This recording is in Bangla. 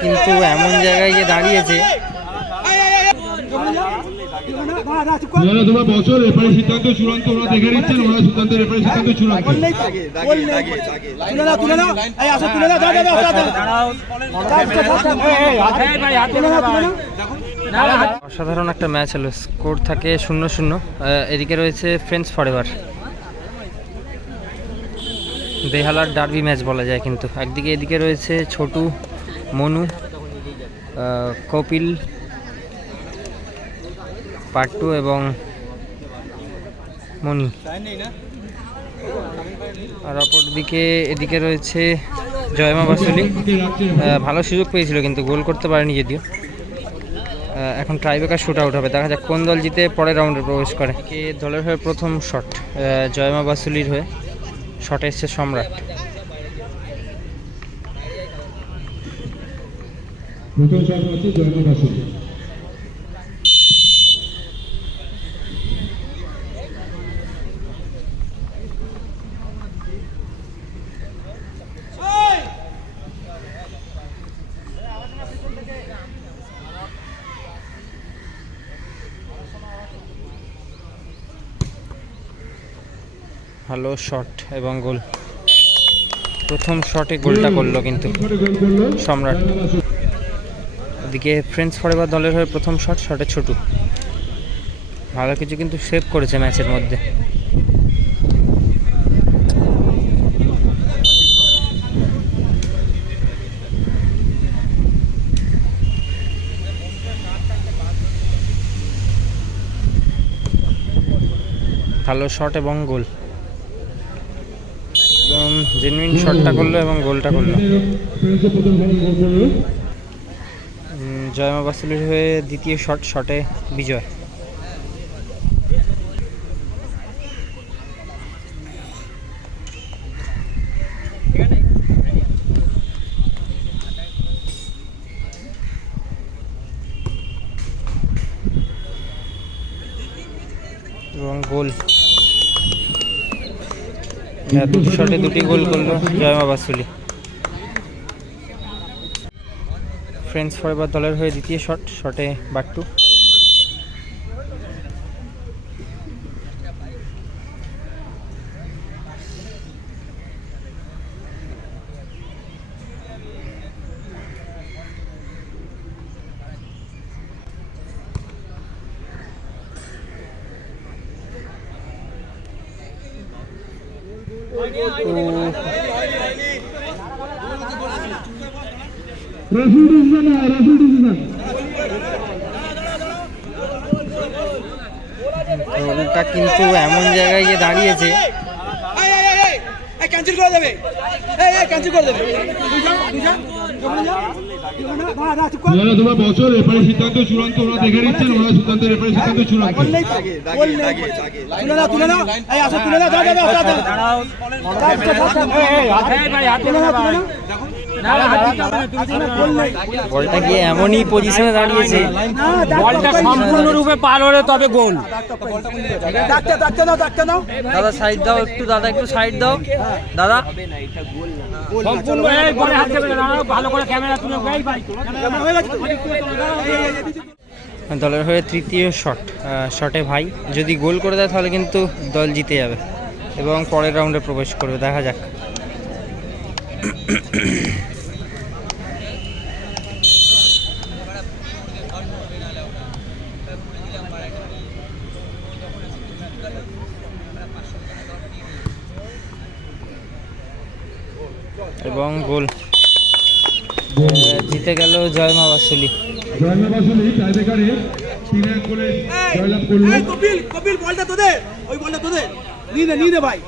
কিন্তু এমন জায়গায় গিয়ে দাঁড়িয়েছে। তোমার বছর রেফারি সিদ্ধান্ত চূড়ান্ত ওরা দেখে নিচ্ছেন ওরা সিদ্ধান্ত রেফারি সিদ্ধান্ত চূড়ান্ত। অসাধারণ একটা ম্যাচ হলো স্কোর থাকে শূন্য শূন্য। এদিকে রয়েছে ফ্রেন্ডস ফরএভার বেহালার ডার্বি ম্যাচ বলা যায় কিন্তু। একদিকে এদিকে রয়েছে ছোটু মনু কপিল পাট্টু এবং মনি আর অপরদিকে এদিকে রয়েছে জয়মা বাসুলি ভালো সুযোগ পেয়েছিল কিন্তু, গোল করতে পারেনি যদিও। এখন ট্রাইবেকার শুট আউট হবে। দেখা যাক কোন দল জিতে পরের রাউন্ডে প্রবেশ করে। কে দলের হয়ে প্রথম শট জয়মা বাসুলির হয়ে শট এসছে সম্রাট। প্রথম শট হচ্ছে জয়না বাসু ভালো শট এবং গোল প্রথম শটে গোলটা করল কিন্তু সম্রাট। ওদিকে ফ্রেন্ডস ফরএভার দলের হয়ে প্রথম শট শটে ছোটু। ভালো কিছু কিন্তু সেভ করেছে ম্যাচের মধ্যে। ভালো শট এবং গোল জেনুইন শটটা করল এবং গোলটা করল। জয়মা বাসুলির হয়ে দ্বিতীয় শট শটে বিজয়। এবং গোল। দুটি শটে দুটি গোল করল জয়মা বাসুলি। ফ্রেন্ডস ফরবার দলের হয়ে দ্বিতীয় শট, শটে বাট্টু। কিন্তু এমন জায়গায় গিয়ে দাঁড়িয়েছে। ক্যান্সেল করে দেবে। ক্যান্সেল করে দেবে। যারা তোমার বছর রেফারি সিদ্ধান্ত চূড়ান্ত ওরা দেখে নিচ্ছেন ওরা সিদ্ধান্ত রেফারি সিদ্ধান্ত চূড়ান্ত। তুলে নাও তুলে নাও। বলটা গিয়ে এমনই পজিশনে দাঁড়িয়েছে বলটা সম্পূর্ণরূপে পার হলে তবে গোল দাদা সাইড দাও একটু দাদা একটু সাইড দাও দাদা সম্পূর্ণ এই বলে হাত দেবে না ভালো করে ক্যামেরা তুলে এই ভাই হয়ে গেছে দলের হয়ে তৃতীয় শট শটে ভাই যদি গোল করে দেয় তাহলে কিন্তু দল জিতে যাবে এবং পরের রাউন্ডে প্রবেশ করবে দেখা যাক এবং গোল। জিতে গেল জয়মা বাসুলি। জয়না বাসুলি টাইব্রেকারে তিন এক গোলে জয়লাভ করল। এই কপিল কপিল বলটা তোদের ওই বলটা তোদের। নিয়ে নে নিয়ে নে ভাই।